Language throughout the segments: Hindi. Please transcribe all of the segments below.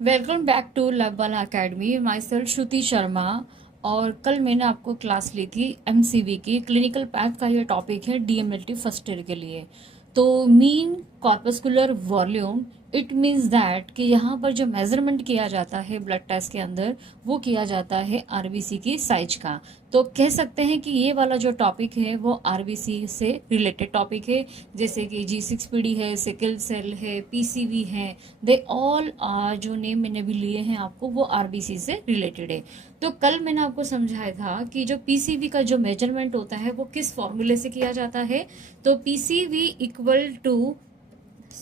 वेलकम बैक टू लववाला academy. Myself Shruti Sharma. और कल मैंने आपको क्लास ली थी एमसीवी की। क्लिनिकल पैथ का ये टॉपिक है डीएमएलटी फर्स्ट ईयर के लिए। तो mean corpuscular volume, it means that कि यहाँ पर जो मेजरमेंट किया जाता है ब्लड टेस्ट के अंदर, वो किया जाता है आरबीसी की साइज का। तो कह सकते हैं कि ये वाला जो टॉपिक है वो आरबीसी से रिलेटेड टॉपिक है। जैसे कि G6PD है, सिकल सेल है, पीसीवी है, दे ऑल जो नेम मैंने भी लिए हैं आपको, वो आरबीसी से रिलेटेड है। तो कल मैंने आपको समझाया था कि जो पीसीवी का जो मेजरमेंट होता है वो किस फॉर्मूले से किया जाता है। तो PCV equal to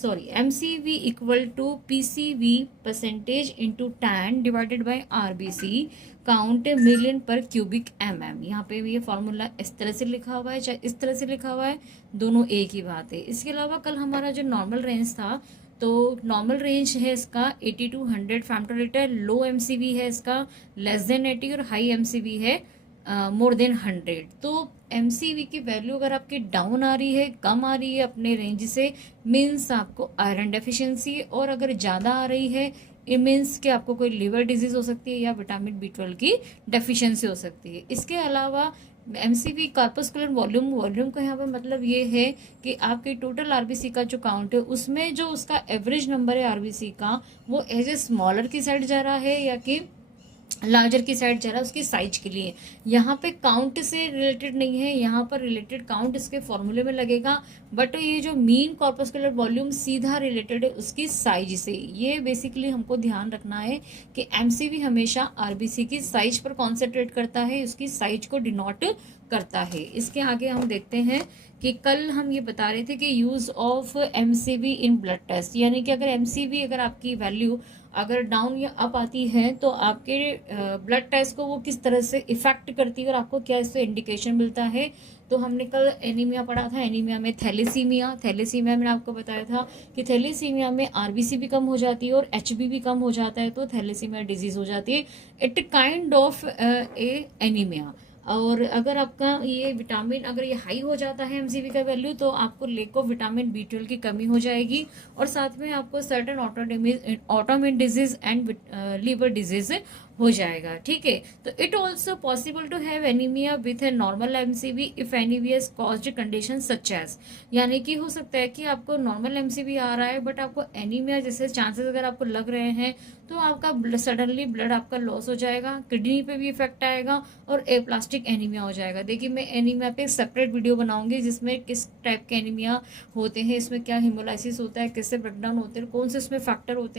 MCV equal to PCV percentage into ten divided by RBC count million per cubic mm. यहाँ पे भी ये फॉर्मूला इस तरह से लिखा हुआ है चाहे इस तरह से लिखा हुआ है, दोनों एक ही बात है। इसके अलावा कल हमारा जो नॉर्मल रेंज था, तो नॉर्मल रेंज है इसका 80 to 100 फेमटोलीटर, लो एमसीवी है इसका लेस देन 80 और हाई एमसीवी है मोर देन 100। तो एमसीवी की वैल्यू अगर आपकी डाउन आ रही है, कम आ रही है अपने रेंज से, मीन्स आपको आयरन डेफिशिएंसी है। और अगर ज़्यादा आ रही है, it मीन्स कि आपको कोई लिवर डिजीज हो सकती है या विटामिन B12 की डेफिशिएंसी हो सकती है। इसके अलावा एमसीवी कार्पस्कुलर वॉल्यूम का यहाँ पे मतलब ये है कि आपके टोटल आरबीसी का जो काउंट है उसमें जो उसका एवरेज नंबर है आरबीसी का, वो एज ए स्मॉलर की साइड जा रहा है या कि लार्जर की साइड जा रहा है उसकी साइज के लिए। यहाँ पे काउंट से रिलेटेड नहीं है, यहाँ पर रिलेटेड काउंट इसके फॉर्मूले में लगेगा, बट ये जो मीन कॉर्पस्कुलर वॉल्यूम सीधा रिलेटेड है उसकी साइज से। ये बेसिकली हमको ध्यान रखना है कि एमसीवी हमेशा आरबीसी की साइज पर कॉन्सेंट्रेट करता है, उसकी साइज को डिनोट करता है। इसके आगे हम देखते हैं कि कल हम ये बता रहे थे कि use of MCV in blood test, यानी कि अगर एमसीवी अगर आपकी वैल्यू अगर डाउन या अप आती है तो आपके ब्लड टेस्ट को वो किस तरह से इफेक्ट करती है और आपको क्या इससे इंडिकेशन मिलता है। तो हमने कल एनीमिया पढ़ा था, एनीमिया में थैलेसीमिया मैंने आपको बताया था कि थैलेसीमिया में आरबीसी भी कम हो जाती है और एचबी भी कम हो जाता है, तो थैलेसीमिया डिजीज हो जाती है। It kind of A anaemia. और अगर आपका ये विटामिन अगर ये हाई हो जाता है एमसीवी का वैल्यू, तो आपको लेक ऑफ विटामिन B12 की कमी हो जाएगी और साथ में आपको certain autoimmune disease and liver disease हो जाएगा। ठीक है, तो it also possible to have anaemia with a normal MCV if anaemia caused condition such as, यानी कि हो सकता है कि आपको नॉर्मल एमसीवी आ रहा है बट आपको एनीमिया जैसे चांसेस अगर आपको लग रहे हैं, तो आपका सडनली ब्लड आपका लॉस हो जाएगा, किडनी पे भी इफेक्ट आएगा और प्लास्टिक एनीमिया हो जाएगा। देखिए मैं एनीमिया पे एक सेपरेट वीडियो बनाऊंगी जिसमें किस टाइप के एनीमिया होते हैं, इसमें क्या हिमोलाइसिस होता है, किससे ब्रेकडाउन होते हैं, कौन से इसमें फैक्टर होते